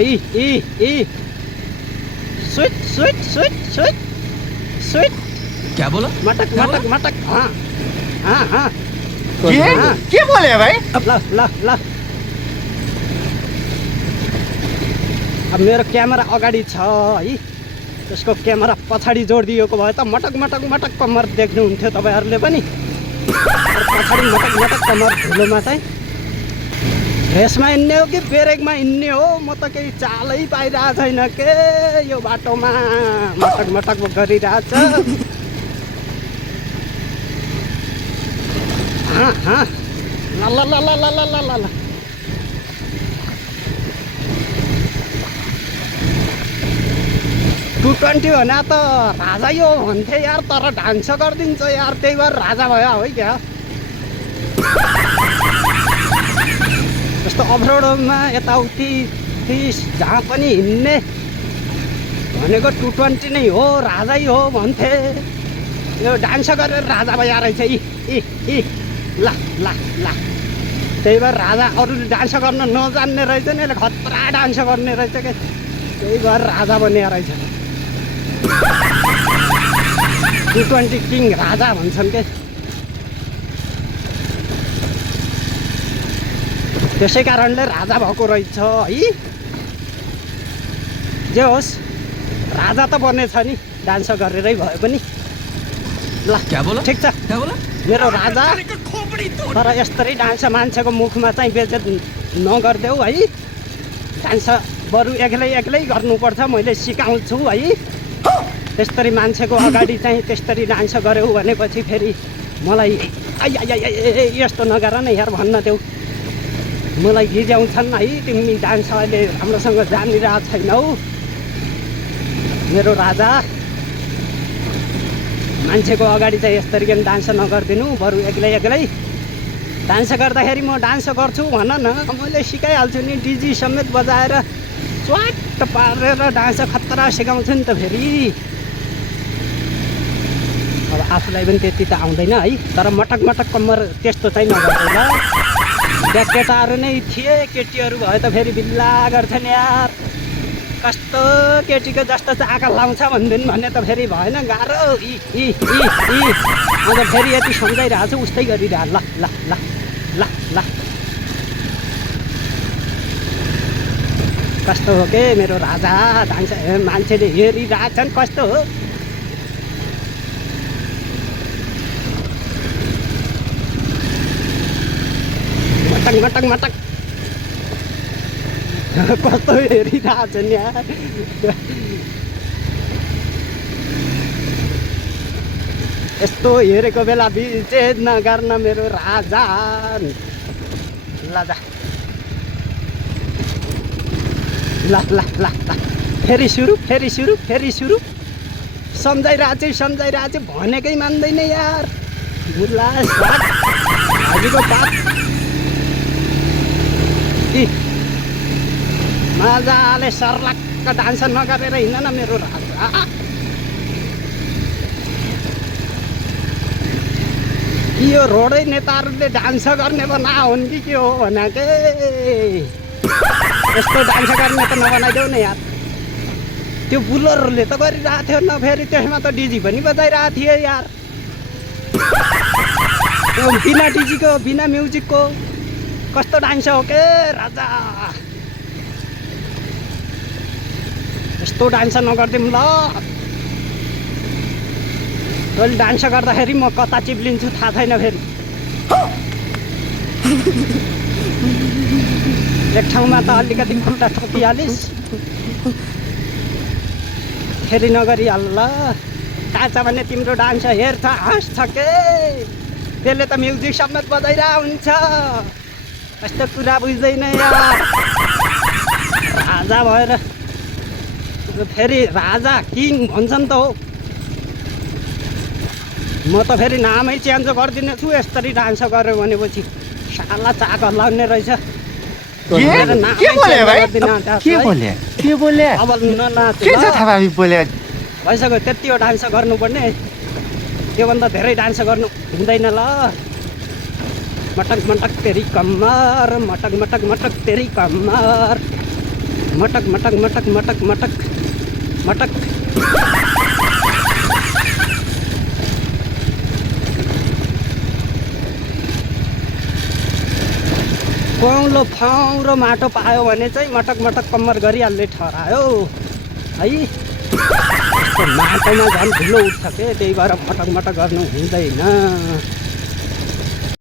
ई ई ई sweet sweet sweet sweet sweet. क्या बोला? मटक मटक मटक। हाँ हाँ हाँ के बोले भाइ? ल ल ल अब मेरो क्यामेरा अगाडि छ है, त्यसको क्यामेरा पछाडि जोडिदिएको भए त मटक मटक मटक कम्मर देख्नुहुन्थ्यो तपाईँहरूले पनि। पछाडि मटक मटक कम्मर धुलोमा चाहिँ रेसमा हिँड्ने हो कि ब्रेकमा हिँड्ने हो म त केही चालै पाइरहेको छैन के यो बाटोमा। मटक मटक गरिरहेछ। हाँ हाँ ल ल ल ल ल ल ल ल 220 भने त राजा यो भन्थे यार, तर डान्स गरिदिन्छ यार, त्यही भएर राजा भयो है क्या। जस्तो अफरोडमा यताउति 30 जहाँ पनि हिँड्ने भनेको 220 नै हो, राजै हो भन्थे। यो डान्स गरेर राजा भयो रहेछ। इ ल ल ल त्यही भएर राजा। अरूले डान्स गर्न नजान्ने रहेछ नि, यसले खतरा डान्स गर्ने रहेछ क्या, त्यही भएर राजा बनिया रहेछ। 220 किङ राजा भन्छन् के। त्यसै कारणले राजा भएको रहेछ है। जे होस् राजा त बनेछ नि, डान्स गरेरै भए पनि। ल क्या बोला? ठिक छ क्या बोला? मेरो राजा। तर यस्तै डान्स मान्छेको मुखमा चाहिँ बेइज्जत नगरिदेऊ है। डान्स बरु एक्लै एक्लै गर्नुपर्छ, मैले सिकाउँछु है। त्यस्तरी मान्छेको अगाडि चाहिँ त्यस्तरी डान्स गऱ्यौ भनेपछि फेरि मलाई यस्तो नगर न यार भन्न देऊ, मलाई गिज्याउँछन् है। तिमी डान्स अहिले राम्रोसँग जानिरहेको छैनौ मेरो राजा। मान्छेको अगाडि चाहिँ यस्तरी डान्स नगरिदिनु, बरु एक्लै एक्लै डान्स गर्दाखेरि म डान्स गर्छु भन न, मैले सिकाइहाल्छु नि। डिजी समेत बजाएर स्वाट पारेर डान्स खतरा सिकाउँछु नि त फेरि। अब आफूलाई पनि त्यति त आउँदैन है, तर मटक मटक कम्मर त्यस्तो चाहिँ नगर्दैन। त्यहाँ केटाहरू नै थिए, केटीहरू भए त फेरि बिल्ला गर्थ्यो नि यार। कस्तो केटीको जस्तो चाहिँ आँखा लाउँछ भनिदिनु भने त फेरि भएन, गाह्रो। अन्त फेरि यति सम्झाइरहेको छु उस्तै गरिरह। ल ल ल ल ल कस्तो हो के मेरो राजा डान्स, मान्छेले हेरिरहेछन् कस्तो हो। मटक मटक मटक कस्तो हेरिरहेछन् यार। यस्तो हेरेको बेला विच्छेद नगर्न मेरो राजा। ल जा ल ल ल ल फेरि सुरु फेरि सुरु फेरि सुरु। सम्झाइरहेको छु भनेकै मान्दैन यार। बुला हजुरको बात मजाले सर्लक्क डान्स नगरेर हिँड्न न मेरो राजा। यो रोडै नेताहरूले डान्स गर्ने बनाउन् कि के हो भने के। यस्तो डान्स गर्ने त नबनाइदेऊ न यार। त्यो बुलरहरूले त गरिरहेको थियो न, फेरि त्यसमा त डिजी पनि बजाइरहेको थियो यार। त्यो बिना डिजीको बिना म्युजिकको कस्तो डान्स हो के राजा। यस्तो डान्स नगरिदिउँ ल। तैँले डान्स गर्दाखेरि म कता चिप्लिन्छु थाहा छैन फेरि। एक ठाउँमा त अलिकति खुट्टा ठोकिहालिस्, फेरि नगरिहाल। थाहा छ भने तिम्रो डान्स हेर्छ हाँस्छ के, त्यसले त म्युजिक समेत बजाइरहेको हुन्छ। यस्तो कुरा बुझ्दैन यार। राजा भएर फेरि राजा किङ भन्छन् त हो। म त फेरि नामै चेन्ज गरिदिने छु यसरी डान्स गर्यो भनेपछि। साला चाक हल्लाउने रहेछ। के बोले भाइ? के बोले? अब ननाच के छ थाहा बोले? भइसक्यो, त्यति हो डान्स गर्नुपर्ने। त्योभन्दा धेरै डान्स गर्नु हुँदैन ल। मटक मटक तेरी कम्मर, मटक मटक मटक तेरी कम्मर। मटक मटक मटक मटक मटक मटक। कौलो फाउँ र माटो पायो भने चाहिँ मटक मटक कम्मर गरिहाल्ने ठहरायो है। यस्तो माटोमा झन् धुलो उठ्छ के, त्यही भएर मटक मटक गर्नु हुँदैन।